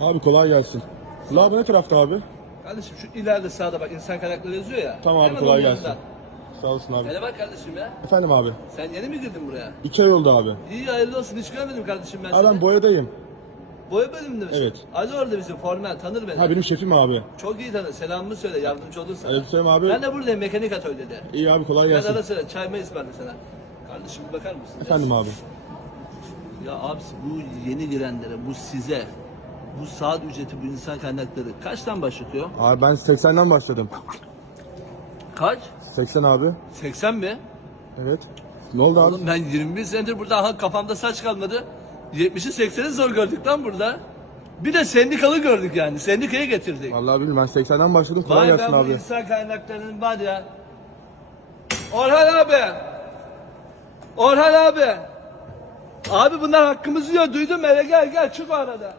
Abi kolay gelsin. La bu ne tarafta abi? Kardeşim şu ileride sağda bak insan kaynakları yazıyor ya. Tamam abi Hemen kolay onun gelsin. yanında. Sağ olasın abi. Hele bak kardeşim ya. Efendim abi. Sen yeni mi girdin buraya? İki ay oldu abi. İyi hayırlı olsun hiç görmedim kardeşim ben Abi ben seni. boyadayım. Boya bölümünde misin? Evet. Ali orada bizim formen tanır beni. Ha benim şefim abi. Çok iyi tanır. Selamımı söyle yardımcı olur sana. Aleykümselam abi. Ben de buradayım mekanik atölyede. İyi abi kolay Ben gelsin. ara sıra çay mı ısmarlayayım sana. Kardeşim bakar mısın? Efendim abi. Ya abi bu yeni girenlere, bu size, bu saat ücreti, bu insan kaynakları kaçtan başlatıyor? Abi ben 80'den başladım. Kaç? 80 abi. 80 mi? Evet. Ne oldu abi? Oğlum ben 21 senedir burada aha kafamda saç kalmadı. 70'i 80'i zor gördük lan burada. Bir de sendikalı gördük yani. Sendikaya getirdik. Vallahi bilmiyorum ben 80'den başladım. Kolay Vay gelsin ben bu abi. insan kaynaklarının var ya. Orhan abi. Orhan abi. Abi bunlar hakkımızı yiyor. Duydun mu? Hele gel gel çık o arada.